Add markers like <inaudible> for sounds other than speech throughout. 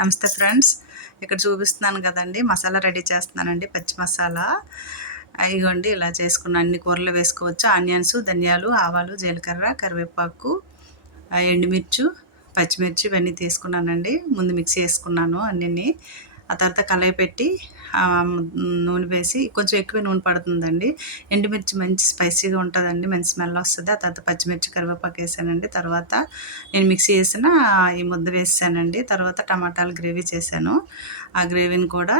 నమస్తే ఫ్రెండ్స్. ఇక్కడ చూపిస్తున్నాను కదండి మసాలా రెడీ చేస్తున్నానండి పచ్చి మసాలా. ఇగోండి ఇలా చేసుకున్న అన్ని కూరలు వేసుకోవచ్చు. ఆనియన్స్ ధనియాలు ఆవాలు జీలకర్ర కరివేపాకు ఎండుమిర్చు పచ్చిమిర్చి ఇవన్నీ తీసుకున్నానండి. ముందు మిక్సీ వేసుకున్నాను అన్నీ ఆ తర్వాత కలయి పెట్టి నూనె వేసి కొంచెం ఎక్కువ నూనె పడుతుందండి. ఎండుమిర్చి మంచి స్పైసీగా ఉంటుందండి మంచి స్మెల్ వస్తుంది. ఆ తర్వాత పచ్చిమిర్చి కరివేపాకు వేసానండి. తర్వాత నేను మిక్సీ వేసిన ఈ ముద్ద వేసానండి. తర్వాత టమాటాలు గ్రేవీ చేశాను. ఆ గ్రేవీని కూడా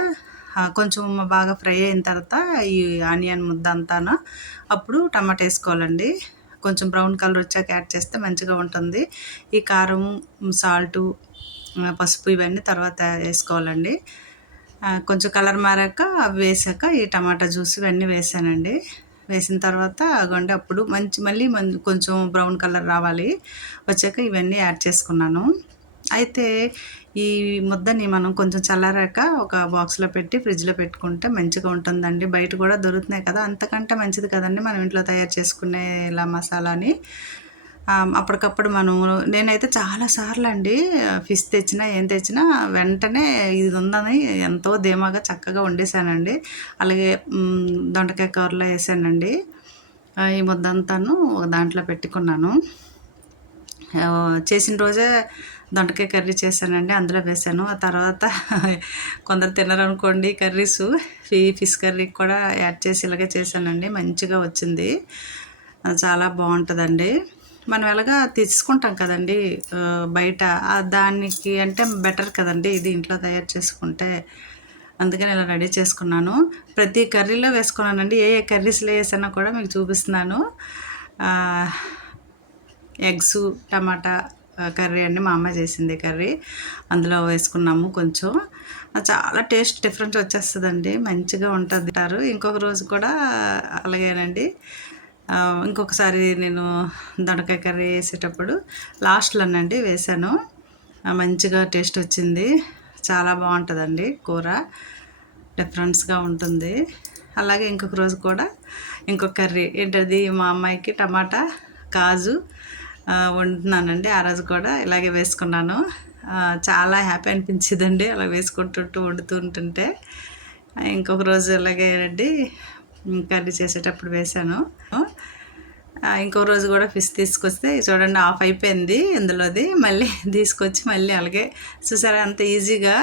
కొంచెం బాగా ఫ్రై అయిన తర్వాత ఈ ఆనియన్ ముద్ద అంతాను అప్పుడు టమాటా వేసుకోవాలండి. కొంచెం బ్రౌన్ కలర్ వచ్చాక యాడ్ చేస్తే మంచిగా ఉంటుంది. ఈ కారం సాల్టు పసుపు ఇవన్నీ తర్వాత వేసుకోవాలండి. కొంచెం కలర్ మారాక అవి వేసాక ఈ టమాటా జ్యూస్ ఇవన్నీ వేసానండి. వేసిన తర్వాత అగండి అప్పుడు మంచి మళ్ళీ కొంచెం బ్రౌన్ కలర్ రావాలి. వచ్చాక ఇవన్నీ యాడ్ చేసుకున్నాను. అయితే ఈ ముద్దని మనం కొంచెం చల్లారాక ఒక బాక్స్లో పెట్టి ఫ్రిడ్జ్లో పెట్టుకుంటే మంచిగా ఉంటుందండి. బయట కూడా దొరుకుతున్నాయి కదా అంతకంటే మంచిది కదండి మనం ఇంట్లో తయారు చేసుకునే ఇలా మసాలాని. అప్పటికప్పుడు మనం నేనైతే చాలా సార్లు అండి ఫిష్ తెచ్చినా ఏం తెచ్చినా వెంటనే ఇది ఉందని ఎంతో ధీమాగా చక్కగా వండేసానండి అలాగే దొండకాయ కూరలో వేసానండి. ఈ ముద్దంతాను దాంట్లో పెట్టుకున్నాను. చేసిన రోజే దొండకాయ కర్రీ చేశానండి అందులో వేసాను. ఆ తర్వాత <laughs> కొందరు తినరనుకోండి కర్రీస్ ఫిష్ కర్రీ కూడా యాడ్ చేసి ఇలాగే చేశానండి మంచిగా వచ్చింది. చాలా బాగుంటుందండి. మనం ఎలాగా తీసుకుంటాం కదండి బయట. దానికి అంటే బెటర్ కదండి ఇది ఇంట్లో తయారు చేసుకుంటే. అందుకని ఇలా రెడీ చేసుకున్నాను. ప్రతి కర్రీలో వేసుకున్నానండి. ఏ ఏ కర్రీస్లో వేసానో కూడా మీకు చూపిస్తున్నాను. ఎగ్స్ టమాటా కర్రీ అండి మా అమ్మ చేసింది కర్రీ. అందులో వేసుకున్నాము కొంచెం. చాలా టేస్ట్ డిఫరెంట్ వచ్చేస్తుందండి. మంచిగా ఉంటుంది ఇంకొక రోజు కూడా అలాగేనండి. ఇంకొకసారి నేను దొండకాయ కర్రీ వేసేటప్పుడు లాస్ట్లోనండి వేసాను మంచిగా టేస్ట్ వచ్చింది. చాలా బాగుంటుందండి కూర. డిఫరెన్స్గా ఉంటుంది. అలాగే ఇంకొక రోజు కూడా ఇంకొక కర్రీ. ఏంటది? మా అమ్మాయికి టమాటా కాజు వండుతున్నానండి. ఆ రోజు కూడా ఇలాగే వేసుకున్నాను. చాలా హ్యాపీ అనిపించిందండి. అలా వేసుకుంటుంటూ వండుతూ ఉంటుంటే. ఇంకొక రోజు ఇలాగే అండి కర్రీ చేసేటప్పుడు వేసాను ఇంకో రోజు కూడా ఫిష్ తీసుకొస్తే చూడండి ఆఫ్ అయిపోయింది ఇందులోది. మళ్ళీ <laughs> తీసుకొచ్చి మళ్ళీ అలాగే చూసారా అంత ఈజీగా.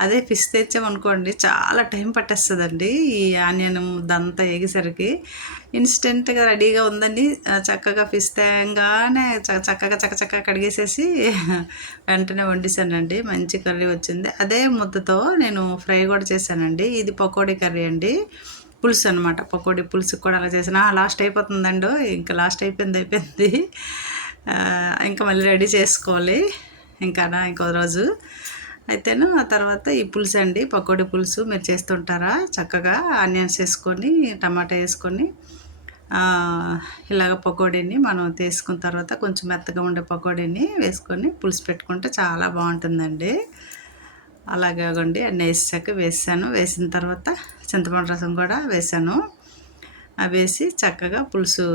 అదే ఫిష్ తెచ్చామనుకోండి చాలా టైం పట్టేస్తుందండి ఈ ఆనియన్ దంతా ఎగేసరికి ఇన్స్టెంట్గా రెడీగా ఉందండి. చక్కగా ఫిష్ తేయంగానే చక్కగా చక్క చక్కగా కడిగేసేసి <laughs> వెంటనే వండిసానండి మంచి కర్రీ వచ్చింది. అదే ముద్దతో నేను ఫ్రై కూడా చేశానండి. ఇది పకోడీ కర్రీ అండి. పులుసు అనమాట పకోడీ పులుసు కూడా అలా చేసిన. లాస్ట్ అయిపోతుందండో ఇంకా లాస్ట్ అయిపోయింది అయిపోయింది. ఇంకా మళ్ళీ రెడీ చేసుకోవాలి. ఇంకా ఇంకో రోజు. అయితేను ఆ తర్వాత ఈ పులుసు అండి. పకోడీ పులుసు మీరు చేస్తుంటారా? చక్కగా ఆనియన్స్ వేసుకొని టమాటా వేసుకొని ఇలాగ పకోడీని మనం తీసుకున్న తర్వాత కొంచెం మెత్తగా ఉండే పకోడీని వేసుకొని పులుసు పెట్టుకుంటే చాలా బాగుంటుందండి. అలాగేగండి అన్నీ వేసాక వేసాను. వేసిన తర్వాత చింతపండు రసం కూడా వేసాను. అవి వేసి చక్కగా పులుసు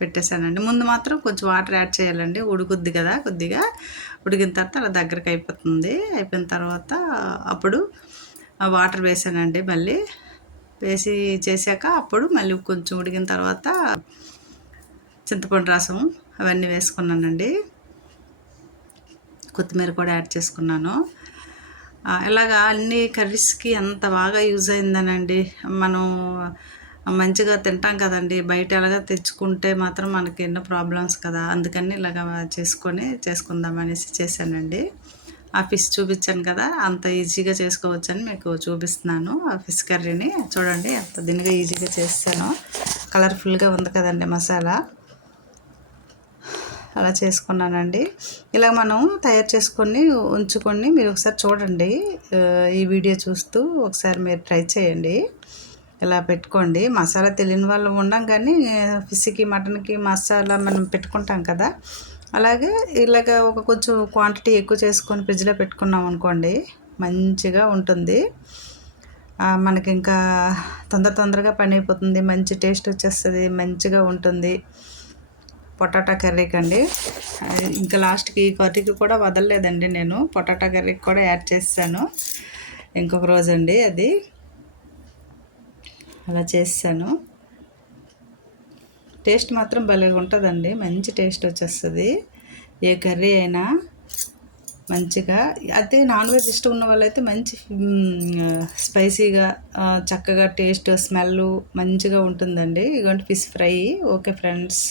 పెట్టేశానండి ముందు మాత్రం కొంచెం వాటర్ యాడ్ చేయాలండి. ఉడుకుద్ది కదా కొద్దిగా. ఉడికిన తర్వాత అలా దగ్గరకు అయిపోతుంది. అయిపోయిన తర్వాత అప్పుడు వాటర్ వేసానండి మళ్ళీ. వేసి చేశాక అప్పుడు మళ్ళీ కొంచెం ఉడికిన తర్వాత చింతపండు రసం అవన్నీ వేసుకున్నానండి. కొత్తిమీర కూడా యాడ్ చేసుకున్నాను. ఇలాగా అన్ని కర్రీస్కి అంత బాగా యూజ్ అయిందనండి. మనం మంచిగా తింటాం కదండి. బయట ఎలాగా తెచ్చుకుంటే మాత్రం మనకి ఎన్నో ప్రాబ్లమ్స్ కదా. అందుకని ఇలాగ చేసుకొని చేసుకుందాం అనేసి చేశానండి. ఆ ఫిష్ చూపించాను కదా. అంత ఈజీగా చేసుకోవచ్చని మీకు చూపిస్తున్నాను ఆ ఫిష్ కర్రీని. చూడండి అంత దీనిగా ఈజీగా చేస్తాను కలర్ఫుల్గా ఉంది కదండి మసాలా. అలా చేసుకున్నానండి. ఇలా మనం తయారు చేసుకొని ఉంచుకొని మీరు ఒకసారి చూడండి. ఈ వీడియో చూస్తూ ఒకసారి మీరు ట్రై చేయండి. ఇలా పెట్టుకోండి. మసాలా తెలియని వాళ్ళు ఉండం కానీ ఫిష్కి మటన్కి మసాలా మనం పెట్టుకుంటాం కదా. అలాగే ఇలాగ ఒక కొంచెం క్వాంటిటీ ఎక్కువ చేసుకొని ఫ్రిడ్జ్లో పెట్టుకున్నాం అనుకోండి మంచిగా ఉంటుంది. మనకి ఇంకా తొందర తొందరగా పని అయిపోతుంది. మంచి టేస్ట్ వచ్చేస్తుంది మంచిగా ఉంటుంది. పొటాటా కర్రీకి అండి ఇంకా లాస్ట్కి ఈ కర్రీకి కూడా వదలలేదండి నేను. పొటాటా కర్రీకి కూడా యాడ్ చేస్తాను. ఇంకొక రోజు అండి అది. అలా చేస్తాను. టేస్ట్ మాత్రం భలేగా ఉంటుందండి. మంచి టేస్ట్ వచ్చేస్తుంది. ఏ కర్రీ అయినా మంచిగా అదే నాన్ వెజ్ ఇష్టం ఉన్న వాళ్ళైతే మంచి స్పైసీగా చక్కగా టేస్ట్ స్మెల్ మంచిగా ఉంటుందండి. ఇదిగోండి ఫిష్ ఫ్రై. Okay friends.